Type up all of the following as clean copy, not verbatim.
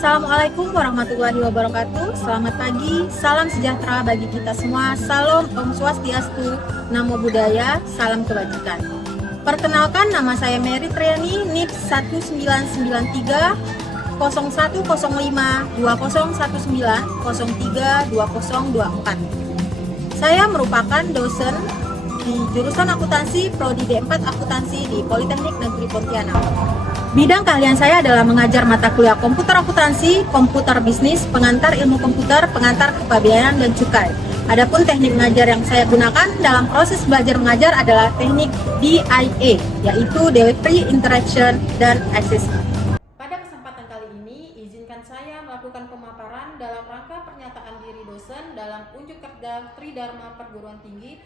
Assalamualaikum warahmatullahi wabarakatuh. Selamat pagi, salam sejahtera bagi kita semua. Salam Om Swastiastu, Namo Buddhaya, salam kebajikan. Perkenalkan, nama saya Mary Triani, NIP 1993 0105 2019 03 2024. Saya merupakan dosen di jurusan akuntansi Prodi D4 Akuntansi di Politeknik Negeri Pontianak. Bidang keahlian saya adalah mengajar mata kuliah komputer akuntansi, komputer bisnis, pengantar ilmu komputer, pengantar kepabeanan dan cukai. Adapun teknik mengajar yang saya gunakan dalam proses belajar mengajar adalah teknik DIA, yaitu Delivery, Interaction, dan Assessment. Pada kesempatan kali ini, izinkan saya melakukan pemaparan dalam rangka pernyataan diri dosen dalam unjuk kerja Tridharma Perguruan Tinggi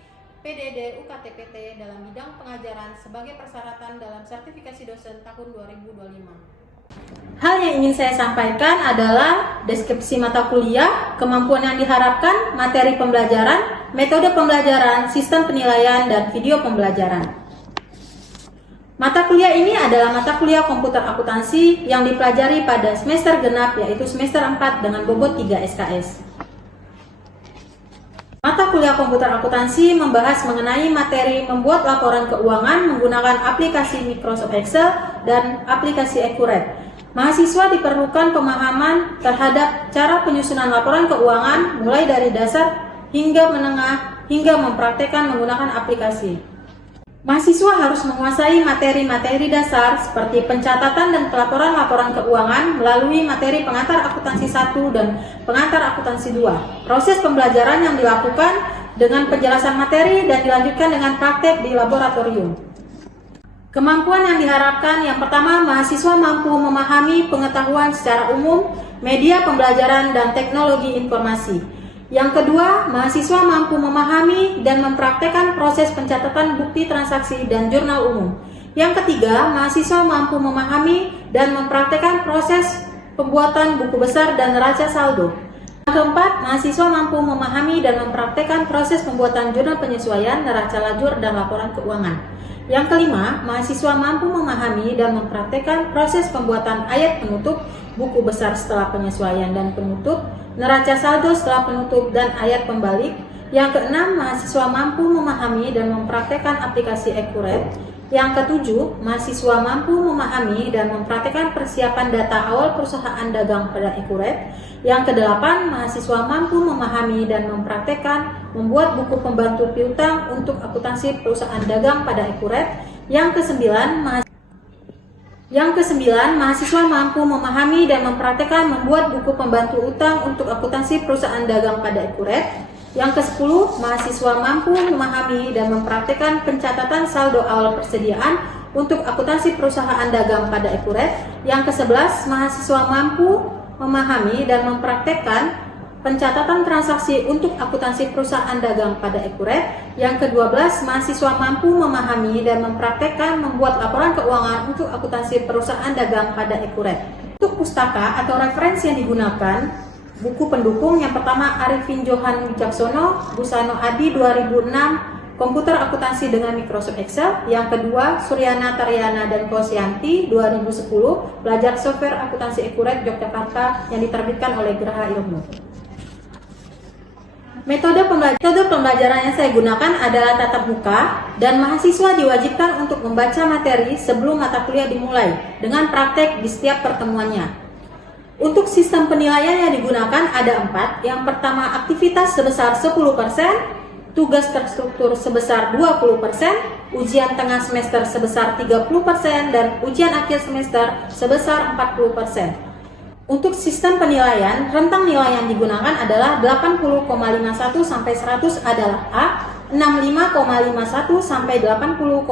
PDD UKT-PT dalam bidang pengajaran sebagai persyaratan dalam sertifikasi dosen tahun 2025. Hal yang ingin saya sampaikan adalah deskripsi mata kuliah, kemampuan yang diharapkan, materi pembelajaran, metode pembelajaran, sistem penilaian, dan video pembelajaran. Mata kuliah ini adalah mata kuliah komputer akuntansi yang dipelajari pada semester genap, yaitu semester 4 dengan bobot 3 SKS. Mata kuliah komputer akuntansi membahas mengenai materi membuat laporan keuangan menggunakan aplikasi Microsoft Excel dan aplikasi Accurate. Mahasiswa diperlukan pemahaman terhadap cara penyusunan laporan keuangan mulai dari dasar hingga menengah hingga mempraktekkan menggunakan aplikasi. Mahasiswa harus menguasai materi-materi dasar seperti pencatatan dan pelaporan laporan keuangan melalui materi pengantar akuntansi 1 dan pengantar akuntansi 2. Proses pembelajaran yang dilakukan dengan penjelasan materi dan dilanjutkan dengan praktek di laboratorium. Kemampuan yang diharapkan, yang pertama, mahasiswa mampu memahami pengetahuan secara umum, media pembelajaran, dan teknologi informasi. Yang kedua, mahasiswa mampu memahami dan mempraktekkan proses pencatatan bukti transaksi dan jurnal umum. Yang ketiga, mahasiswa mampu memahami dan mempraktekkan proses pembuatan buku besar dan neraca saldo. Yang keempat, mahasiswa mampu memahami dan mempraktekkan proses pembuatan jurnal penyesuaian, neraca lajur, dan laporan keuangan. Yang kelima, mahasiswa mampu memahami dan mempraktekkan proses pembuatan ayat penutup, buku besar setelah penyesuaian dan penutup, neraca saldo setelah penutup, dan ayat pembalik. Yang keenam, mahasiswa mampu memahami dan mempraktekkan aplikasi Accurate. Yang ketujuh, mahasiswa mampu memahami dan mempraktekkan persiapan data awal perusahaan dagang pada Accurate. Yang kedelapan, mahasiswa mampu memahami dan mempraktekkan membuat buku pembantu piutang untuk akuntansi perusahaan dagang pada Accurate. Yang kesembilan, mahasiswa mampu memahami dan mempraktekkan membuat buku pembantu utang untuk akuntansi perusahaan dagang pada Accurate. Yang ke-10, mahasiswa mampu memahami dan mempraktekkan pencatatan saldo awal persediaan untuk akuntansi perusahaan dagang pada Accurate. Yang ke-11, mahasiswa mampu memahami dan mempraktekkan pencatatan transaksi untuk akuntansi perusahaan dagang pada Accurate. Yang ke-12, mahasiswa mampu memahami dan mempraktekkan membuat laporan keuangan untuk akuntansi perusahaan dagang pada Accurate. Untuk pustaka atau referensi yang digunakan, buku pendukung yang pertama Arifin Johan Wicaksono, Busano Adi 2006, Komputer Akuntansi dengan Microsoft Excel. Yang kedua Suryana Taryana dan Kosyanti 2010, Belajar Software Akuntansi Accurate Yogyakarta, yang diterbitkan oleh Geraha Ilmu. Metode pembelajaran yang saya gunakan adalah tatap muka, dan mahasiswa diwajibkan untuk membaca materi sebelum mata kuliah dimulai dengan praktek di setiap pertemuannya. Untuk sistem penilaian yang digunakan ada 4. Yang pertama, aktivitas sebesar 10%, tugas terstruktur sebesar 20%, ujian tengah semester sebesar 30%, dan ujian akhir semester sebesar 40%. Untuk sistem penilaian, rentang nilai yang digunakan adalah 80,51 sampai 100 adalah A, 65,51 sampai 80,50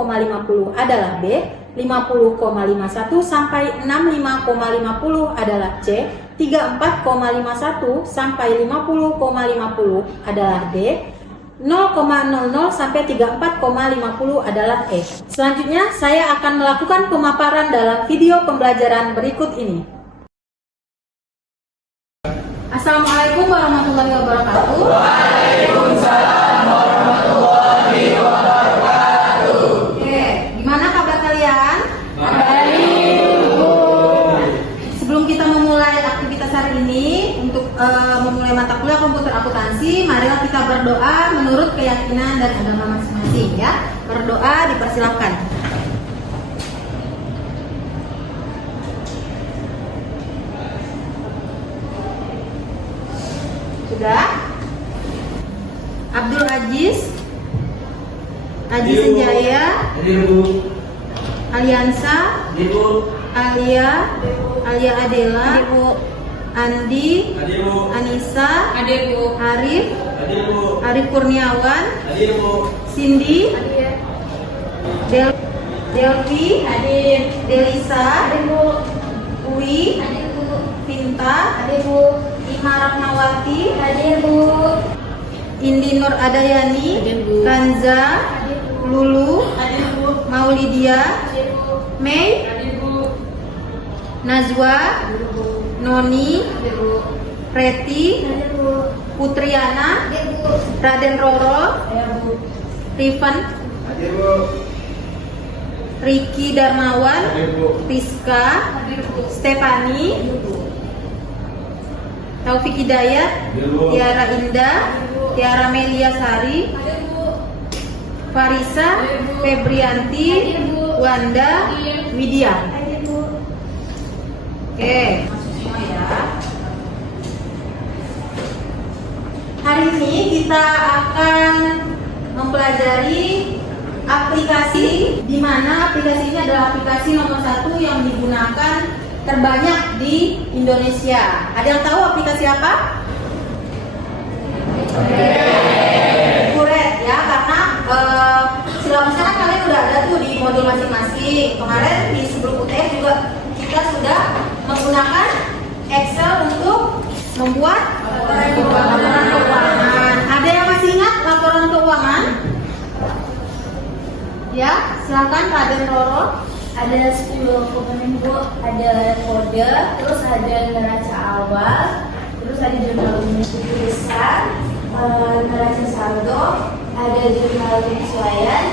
adalah B, 50,51 sampai 65,50 adalah C, 34,51 sampai 50,50 adalah D, 0,00 sampai 34,50 adalah E. Selanjutnya, saya akan melakukan pemaparan dalam video pembelajaran berikut ini. Assalamualaikum warahmatullahi wabarakatuh. Waalaikumsalam warahmatullahi wabarakatuh. Oke, gimana kabar kalian? Baik, Bu. Sebelum kita memulai aktivitas keyakinan dan agama masing-masing ya. Berdoa dipersilakan. Sudah? Abdul Aziz, Aji Senjaya, Hadir Bu. Aliansa, Hadir Bu. Alia, Alia Adela, Andi, Hadir Bu. Anissa, Hadir Bu. Arif, Hadir Bu. Arif Kurniawan, Hadir Bu. Cindy, Hadir. Delvi, Hadir. Delisa, Hadir Bu. Uwi, Hadir Bu. Pinta, Hadir Bu. Ima Rahmawati, Hadir Bu. Indi Nur Adayani, Hadir, Bu. Kanza, Hadir Bu. Lulu, Hadir Bu. Maulidia, Hadir Bu. Mei, Hadir Bu. Najwa, Hadir Bu. Noni, Hadir Bu. Preti, Hadir Bu. Putriana, Hadir Bu. Raden Roro, Hadir Bu. Riven, Hadir Bu. Riki Darmawan, Hadir Bu. Rizka, Hadir Bu. Stefani, Hadir Bu. Taufik Hidayat, Hadir Bu. Tiara Indah, Tiara Melia Sari, Hadir Bu. Farisa, Febrianti, Wanda, Widya. Hadir Bu. Oke, masuk semua ya. Hari ini kita akan mempelajari aplikasi, di mana aplikasi ini adalah aplikasi nomor 1 yang digunakan terbanyak di Indonesia. Ada yang tahu aplikasi apa? Kuret ya, karena silabusnya kan kalian udah ada tuh di modul masing-masing. Kemarin di sebelum UTS juga kita sudah menggunakan Excel untuk membuat laporan keuangan. Ada yang masih ingat laporan keuangan? Ya, silakan Raden Roro. Ada 10 komponen Bu, ada kode, terus ada neraca awal, terus ada jurnal umum buku besar, neraca saldo, ada jurnal penyesuaian,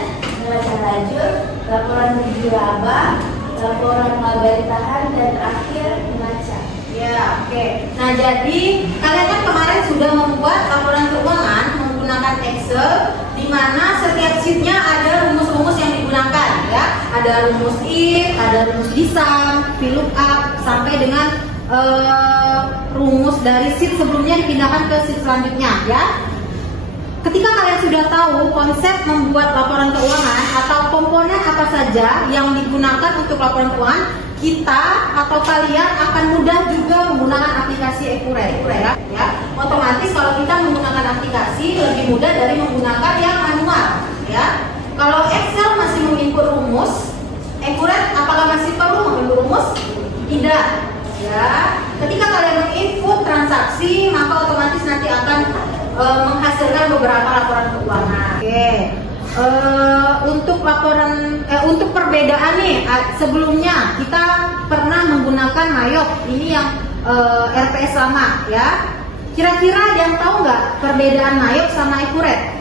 neraca lajur, laporan rugi laba, laporan laba ditahan, dan terakhir neraca. Ya, oke. Nah, jadi kalian kan kemarin sudah membuat laporan keuangan menggunakan Excel, di mana setiap sheetnya ada rumus-rumus yang digunakan, ya. Ada rumus if, ada rumus disam, VLOOKUP, sampai dengan rumus dari sheet sebelumnya dipindahkan ke sheet selanjutnya, ya. Ketika kalian sudah tahu konsep membuat laporan keuangan atau komponen apa saja yang digunakan untuk laporan keuangan, kita atau kalian akan mudah juga menggunakan aplikasi Accurate, ya. Otomatis kalau kita menggunakan aplikasi lebih mudah dari menggunakan yang manual, ya. Kalau Excel masih menginput rumus, Accurate apakah masih perlu menginput rumus? Tidak, ya. Ketika kalian menginput transaksi, maka otomatis nanti akan menghasilkan beberapa laporan keuangan. Oke. Untuk laporan untuk perbedaan nih, sebelumnya kita pernah menggunakan Mayop, ini yang RPS lama, ya. Kira-kira ada yang tahu nggak perbedaan Mayop sama Accurate?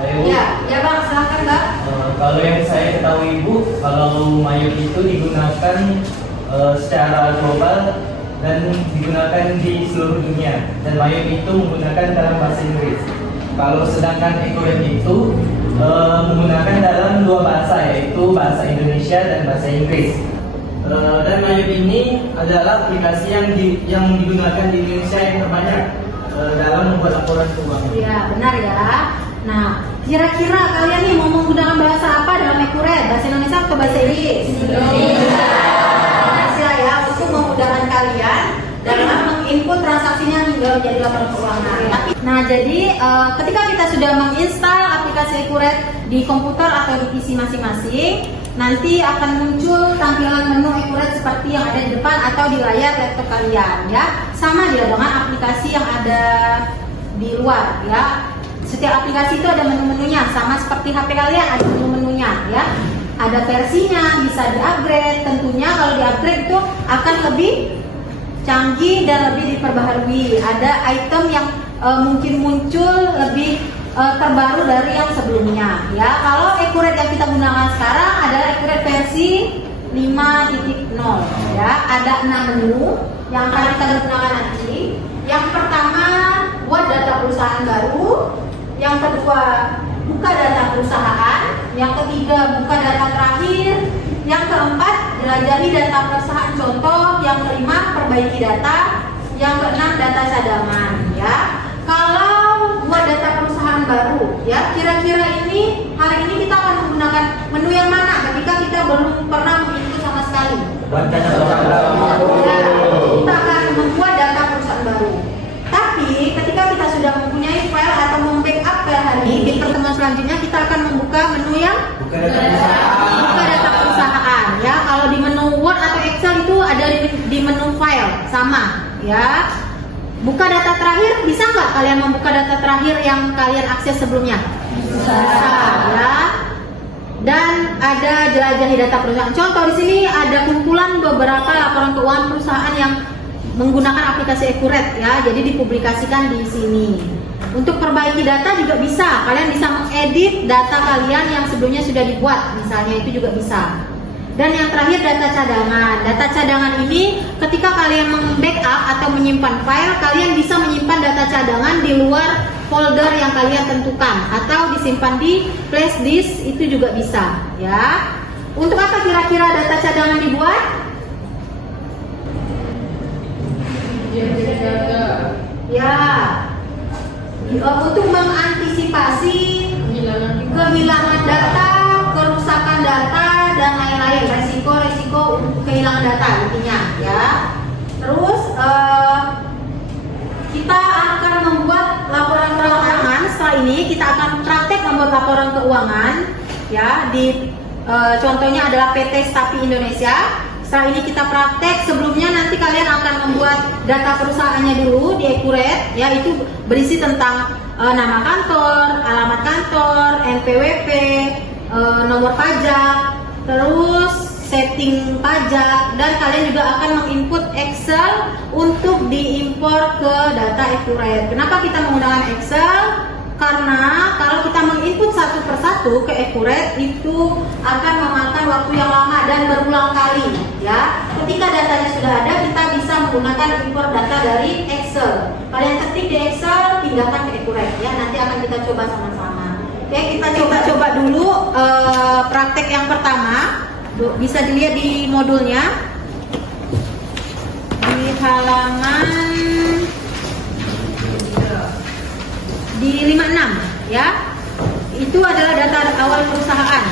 Saya Bu. Ya Bang, silahkan Bang. Kalau yang saya ketahui Bu, kalau Mayop itu digunakan secara global dan digunakan di seluruh dunia, dan Mayop itu menggunakan dalam bahasa Inggris. Kalau sedangkan Accurate itu menggunakan dalam dua bahasa, yaitu bahasa Indonesia dan bahasa Inggris. Dan Mayop ini adalah aplikasi yang digunakan di Indonesia yang terbanyak dalam membuat laporan keuangan. Iya, benar ya. Nah, kira-kira kalian nih mau menggunakan bahasa apa dalam Accurate? Bahasa Indonesia atau bahasa Inggris? Indonesia ya, untuk memudahkan kalian dalam menginput transaksinya hingga menjadi laporan keuangan. Nah, jadi ketika kita sudah menginstal aplikasi Accurate di komputer atau di PC masing-masing, nanti akan muncul tampilan menu Accurate seperti yang ada di depan atau di layar laptop kalian, ya. Sama dia dengan aplikasi yang ada di luar, ya. Setiap aplikasi itu ada menu-menunya, sama seperti HP kalian ada menu-menunya, ya. Ada versinya, bisa di-upgrade. Tentunya kalau di-upgrade itu akan lebih canggih dan lebih diperbaharui. Ada item yang mungkin muncul lebih terbaru dari yang sebelumnya, ya. Kalau Accurate yang kita gunakan sekarang adalah Accurate versi 5.0, ya. Ada 6 menu yang akan kita gunakan nanti. Yang pertama, buat data perusahaan baru. yang kedua buka data perusahaan, yang ketiga buka data terakhir, yang keempat jelajahi data perusahaan contoh, yang kelima perbaiki data, yang keenam data cadangan ya. Kalau buat data perusahaan baru ya, kira-kira ini hari ini kita akan menggunakan menu yang mana ketika kita belum pernah menginput sama sekali? Buat data perusahaan baru. Ya, kita akan membuat data perusahaan baru. Tapi ketika kita sudah mempunyai file atau membackup file hari ini, di pertemuan selanjutnya kita akan membuka menu yang Buka data perusahaan. buka data perusahaan ya. Kalau di menu Word atau Excel itu ada di menu file sama ya. Buka data terakhir, bisa nggak kalian membuka data terakhir yang kalian akses sebelumnya? Bisa ya. Dan ada jelajahi data perusahaan. Contoh di sini ada kumpulan beberapa laporan keuangan perusahaan yang menggunakan aplikasi Accurate ya. Jadi dipublikasikan di sini. Untuk perbaiki data juga bisa. Kalian bisa mengedit data kalian yang sebelumnya sudah dibuat, misalnya itu juga bisa. Dan yang terakhir data cadangan. Data cadangan ini ketika kalian membackup atau menyimpan file, kalian bisa menyimpan data cadangan di luar folder yang kalian tentukan atau disimpan di flash disk, itu juga bisa ya. Untuk apa kira-kira data cadangan dibuat? Ya, untuk mengantisipasi kehilangan data, kerusakan data, dan lain-lain, resiko-resiko kehilangan data intinya ya. Terus kita akan membuat laporan keuangan. Setelah ini kita akan praktek membuat laporan keuangan ya. Di contohnya adalah PT Stapi Indonesia. Setelah ini kita praktek. Sebelumnya nanti kalian akan membuat data perusahaannya dulu di Accurate ya. Itu berisi tentang nama kantor, alamat kantor, NPWP, nomor pajak, terus setting pajak, dan kalian juga akan menginput Excel untuk diimpor ke data Accurate. Kenapa kita menggunakan Excel? Karena kalau kita menginput satu persatu ke Accurate itu akan memakan waktu yang lama dan berulang kali ya. Ketika datanya sudah ada, kita bisa menggunakan impor data dari Excel. Kalian ketik di Excel, pindahkan ke Accurate ya. Nanti akan kita coba sama-sama. Oke, kita coba dulu praktek yang pertama. Bisa dilihat di modulnya di halaman di 56 ya. Itu adalah data awal perusahaan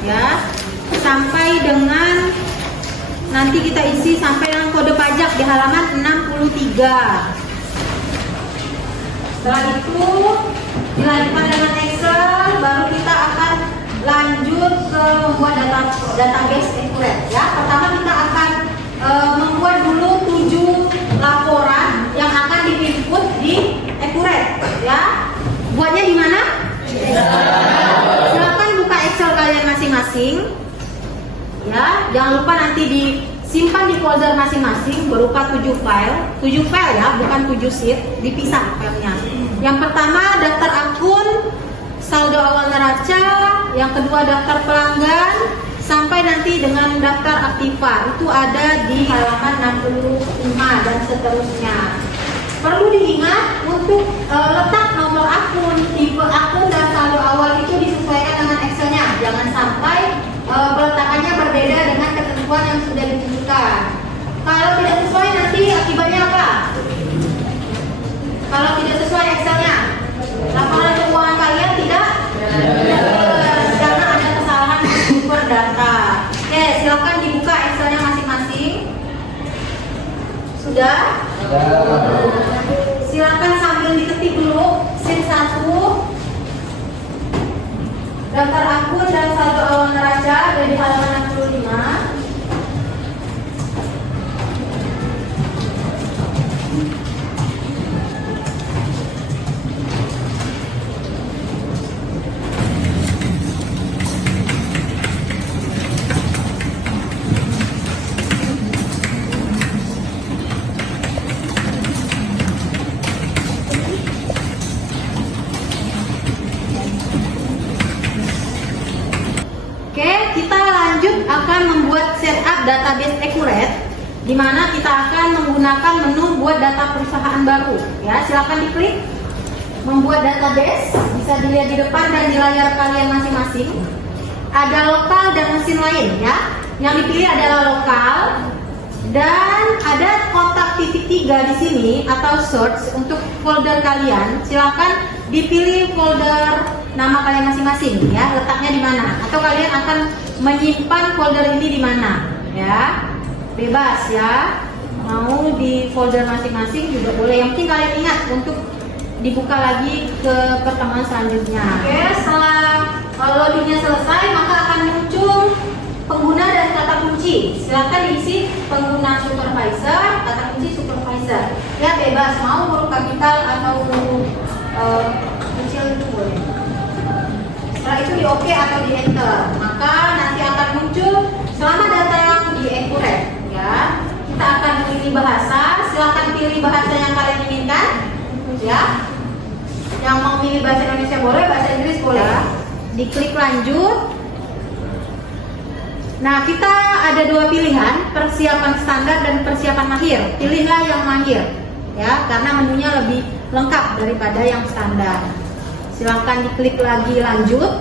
ya, sampai dengan nanti kita isi sampai dengan kode pajak di halaman 63. Setelah itu dilanjutkan dengan Excel, baru kita akan lanjut ke membuat database Accurate ya. Pertama kita akan membuat dulu 7 laporan yang akan diinput di Accurate ya. Buatnya di mana? Silakan buka Excel kalian masing-masing ya. Jangan lupa nanti disimpan di folder masing-masing berupa 7 file. 7 file ya, bukan 7 sheet, dipisah filenya. Yang pertama daftar akun, saldo awal neraca, yang kedua daftar pelanggan, sampai nanti dengan daftar aktiva. Itu ada di halaman 65 dan seterusnya. Perlu diingat untuk letak nomor akun, tipe akun, dan saldo awal itu disesuaikan dengan Excelnya. Jangan sampai peletakannya berbeda dengan ketentuan yang sudah ditentukan. Kalau tidak sesuai nanti akibatnya apa? Kalau tidak sesuai Excelnya, laporan keuangan kalian tidak karena ada kesalahan sumber data. Oke, silakan dibuka Excelnya masing-masing. Sudah? Silakan sambil diketik dulu sheet 1, daftar akun dan saldo awal neraca dari halaman 65. Akan membuat setup database Accurate, di mana kita akan menggunakan menu buat data perusahaan baru. Ya, silakan diklik. membuat database, bisa dilihat di depan dan di layar kalian masing-masing. Ada lokal dan mesin lain ya. Yang dipilih adalah lokal dan ada kotak titik 3 di sini atau search untuk folder kalian. Silakan dipilih folder nama kalian masing-masing ya, letaknya di mana atau kalian akan menyimpan folder ini di mana ya. Bebas ya. Mau di folder masing-masing juga boleh. Yang penting kalian ingat untuk dibuka lagi ke pertemuan selanjutnya. Oke, setelah loadingnya selesai maka akan muncul pengguna dan kata kunci. Silakan diisi pengguna supervisor, kata kunci supervisor. Ya bebas, mau huruf kapital atau huruf kecil itu boleh. Setelah itu di OK atau di Enter, maka nanti akan muncul selamat datang di Accurate. Ya, kita akan memilih bahasa. Silakan pilih bahasa yang kalian inginkan. Ya, yang mau pilih bahasa Indonesia boleh, bahasa Inggris boleh. Diklik lanjut. Nah, kita ada dua pilihan, persiapan standar dan persiapan mahir. Pilihlah yang mahir, ya, karena menunya lebih lengkap daripada yang standar. Silahkan diklik lagi lanjut.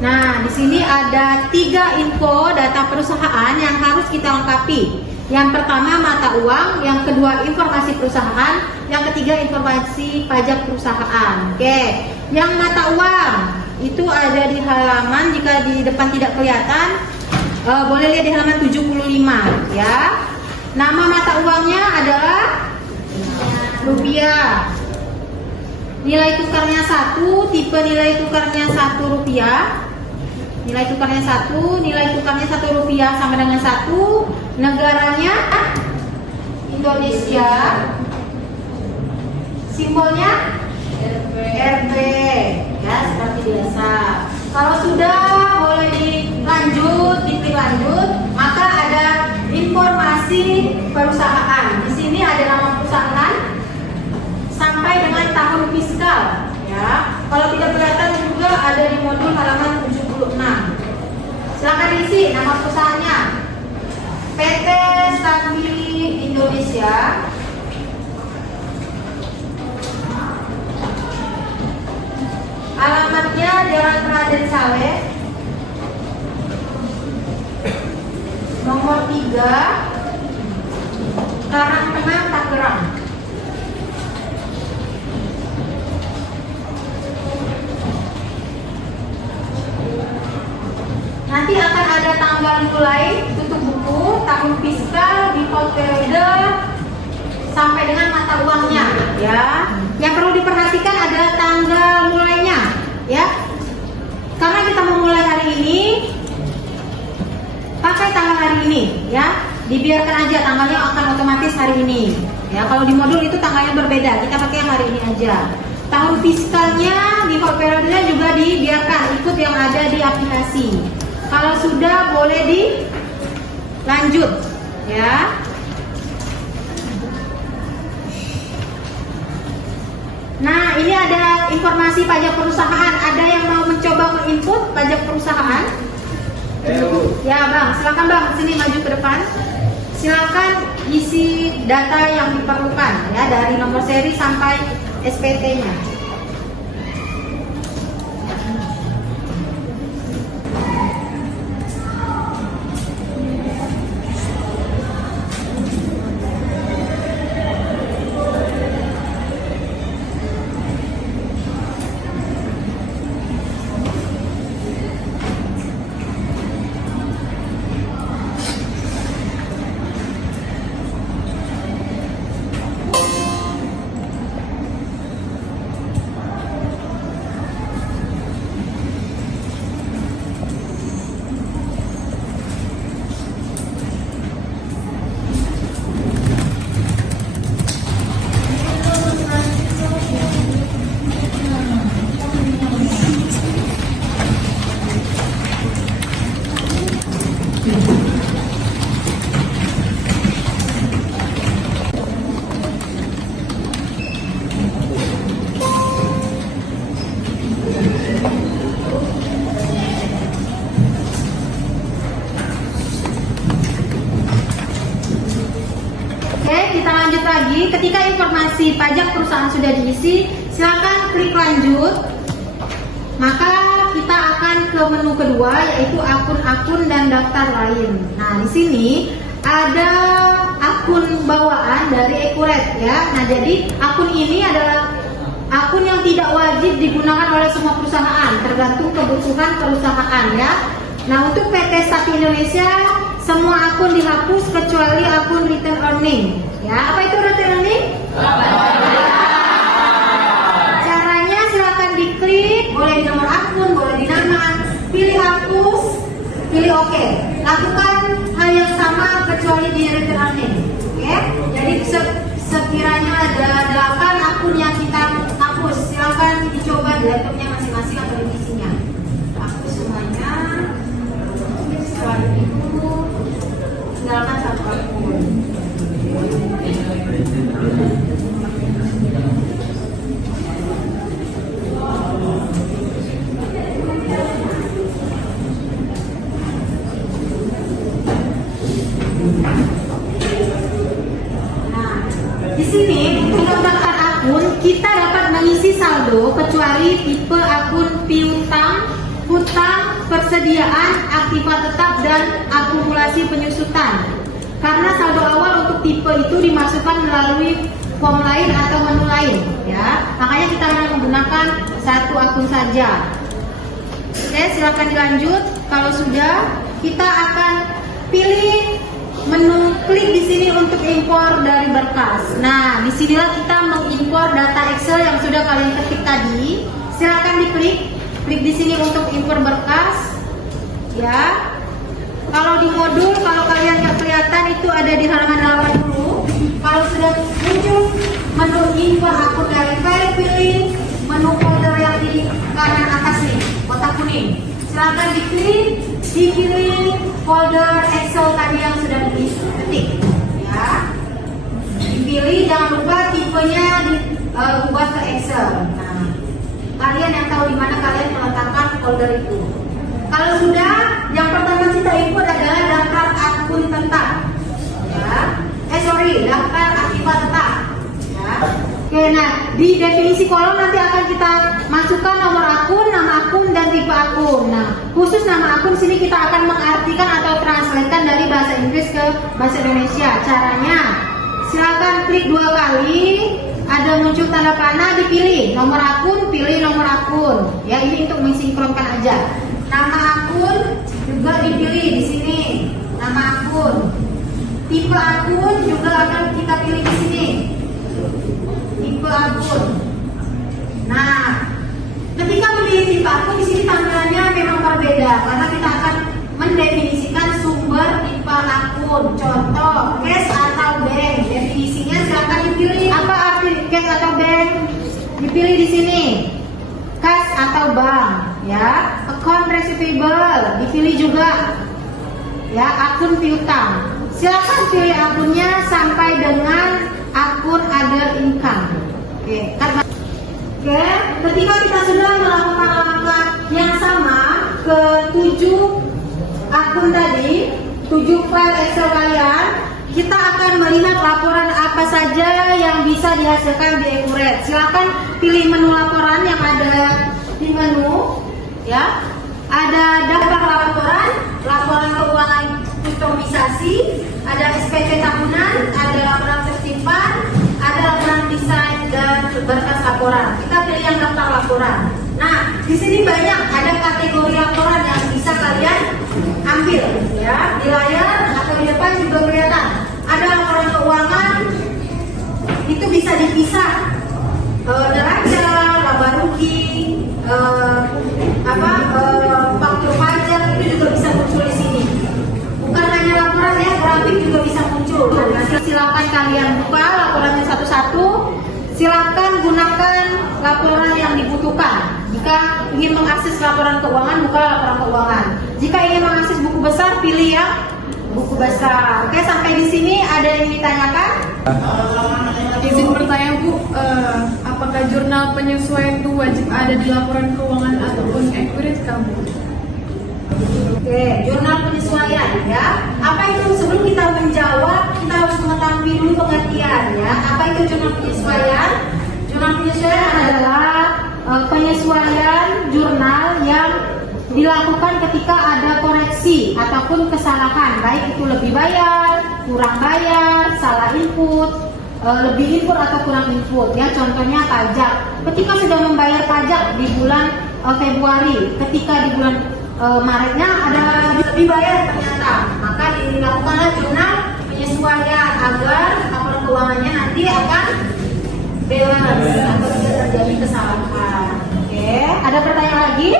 Nah, di sini ada 3 info data perusahaan yang harus kita lengkapi. Yang pertama mata uang, yang kedua informasi perusahaan, yang ketiga informasi pajak perusahaan. Oke, yang mata uang itu ada di halaman, jika di depan tidak kelihatan boleh lihat di halaman 75 ya. Nama mata uangnya adalah rupiah. Nilai tukarnya 1, tipe nilai tukarnya 1 rupiah. Nilai tukarnya 1, nilai tukarnya 1 rupiah sama dengan 1. Negaranya Indonesia. Simbolnya RB ya, seperti biasa. Kalau sudah boleh dilanjut, diklik lanjut, maka ada informasi perusahaan. Di sini ada nama perusahaan sampai dengan tahun fiskal ya. Kalau tidak kelihatan juga ada di modul halaman 76. Silakan diisi nama perusahaannya. PT Stabili Indonesia. Alamatnya Jalan Raden Saleh nomor 3 Karangtengah, Tangerang. Nanti akan ada tanggal mulai tutup buku, tahun fiskal, default periode, sampai dengan mata uangnya ya. Yang perlu diperhatikan adalah tanggal mulainya ya. Karena kita memulai hari ini, pakai tanggal hari ini ya. Dibiarkan aja tanggalnya akan otomatis hari ini ya. Kalau di modul itu tanggalnya berbeda, kita pakai yang hari ini aja. Tahun fiskalnya, default periodenya juga dibiarkan ikut yang ada di aplikasi. Kalau sudah boleh dilanjut ya. Nah, ini ada informasi pajak perusahaan. Ada yang mau mencoba menginput pajak perusahaan? Ya, Bang. Silakan, Bang. Sini maju ke depan. Silakan isi data yang diperlukan ya, dari nomor seri sampai SPT-nya. lagi, ketika informasi pajak perusahaan sudah diisi, silakan klik lanjut. Maka kita akan ke menu kedua, yaitu akun-akun dan daftar lain. Nah, di sini ada akun bawaan dari Accurate ya. Nah, jadi akun ini adalah akun yang tidak wajib digunakan oleh semua perusahaan, tergantung kebutuhan perusahaan ya. Nah, untuk PT Sapi Indonesia, semua akun dihapus kecuali akun return earning. Ya, apa itu return earning? Caranya silakan diklik, boleh di nomor akun, boleh di nama, pilih hapus, pilih OK. Lakukan hal yang sama kecuali di return earning. Oke? Jadi sekiranya ada 8 akun yang kita hapus, silakan dicoba di laptopnya masing-masing atau di PC-nya. Hapus semuanya. Setelah itu tinggalkan satu akun. Di sini untuk mendaftar akun kita dapat mengisi saldo kecuali tipe akun piutang, hutang, persediaan, aktiva tetap dan akumulasi penyusutan. Karena saldo awal untuk tipe itu dimasukkan melalui form lain atau menu lain, ya. Makanya kita hanya menggunakan satu akun saja. Oke, silakan dilanjut. Kalau sudah, kita akan pilih menu klik di sini untuk impor dari berkas. Nah, disinilah kita mengimpor data Excel yang sudah kalian ketik tadi. Silakan diklik, klik di sini untuk impor berkas. Ya, kalau di modul, kalau kalian nggak kelihatan itu ada di halaman 80. Kalau sudah muncul menu impor akun dari file, pilih menu folder yang di kanan atas nih, kotak kuning. Silakan diklik, dipilih folder Excel tadi yang sudah diketik, ya. Dipilih, jangan lupa tipenya diubah ke Excel. Nah, kalian yang tahu di mana kalian meletakkan folder itu. Kalau sudah, yang pertama kita input adalah daftar akun tetap, ya. Daftar aktiva tetap, ya. Oke, nah di definisi kolom nanti akan kita masukkan nomor akun, nama akun, dan tipe akun. Nah, khusus nama akun sini kita akan mengartikan atau translatekan dari bahasa Inggris ke bahasa Indonesia. Caranya, silakan klik 2 kali, ada muncul tanda panah, dipilih nomor akun, pilih nomor akun. Ya, ini untuk mensinkronkan aja. Nama akun juga dipilih di sini, nama akun. Tipe akun juga akan kita pilih di sini. Tipe akun. Nah, ketika memilih tipe akun di sini tampilannya memang berbeda karena kita akan mendefinisikan sumber tipe akun. Contoh, cash atau bank. Definisinya silakan dipilih. Apa arti cash atau bank? Dipilih di sini. Cash atau bank, ya. Account receivable dipilih juga. Ya, akun piutang. Silakan pilih akunnya sampai dengan akun other income. Oke, ketika kita sudah melakukan langkah yang sama ke 7 akun tadi, 7 file Excel kalian, kita akan melihat laporan apa saja yang bisa dihasilkan di Accurate. Silakan pilih menu laporan yang ada di menu, ya. Ada daftar laporan, laporan keuangan kustomisasi, ada SPT tahunan, ada laporan tersimpan, ada laporan desain dan berkas laporan. Kita pilih yang daftar laporan. Nah, di sini banyak ada kategori laporan yang bisa kalian ambil, ya. Di layar atau di depan juga kelihatan. Ada laporan keuangan, itu bisa dipisah. Neraca, laba rugi, faktur pajak itu juga bisa muncul di sini. Bukan hanya laporan ya, grafik juga bisa muncul. Nah, silakan kalian buka laporannya satu-satu. Silakan gunakan laporan yang dibutuhkan. Jika ingin mengakses laporan keuangan, buka laporan keuangan. Jika ingin mengakses buku besar, pilih yang buku besar. Oke, sampai di sini ada yang ditanyakan? Izin bertanya Bu, apakah jurnal penyesuaian itu wajib ada di laporan keuangan ataupun Accurate kamu? Oke, jurnal penyesuaian ya. Apa itu? Sebelum kita menjawab, kita harus mengetahui review dulu pengertiannya. Apa itu jurnal penyesuaian? Jurnal penyesuaian adalah penyesuaian jurnal yang dilakukan ketika ada koreksi ataupun kesalahan, baik itu lebih bayar, kurang bayar, salah input, lebih input atau kurang input. Ya, contohnya pajak. Ketika sudah membayar pajak di bulan Februari, ketika di bulan Maretnya ada lebih bayar ternyata, maka dilakukanlah jurnal penyesuaian agar laporan keuangannya nanti akan balance atau tidak terjadi kesalahan. Oke, ada pertanyaan lagi?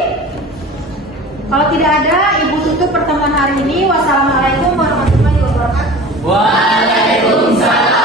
Kalau tidak ada, Ibu tutup pertemuan hari ini. Wassalamualaikum warahmatullahi wabarakatuh. Waalaikumsalam.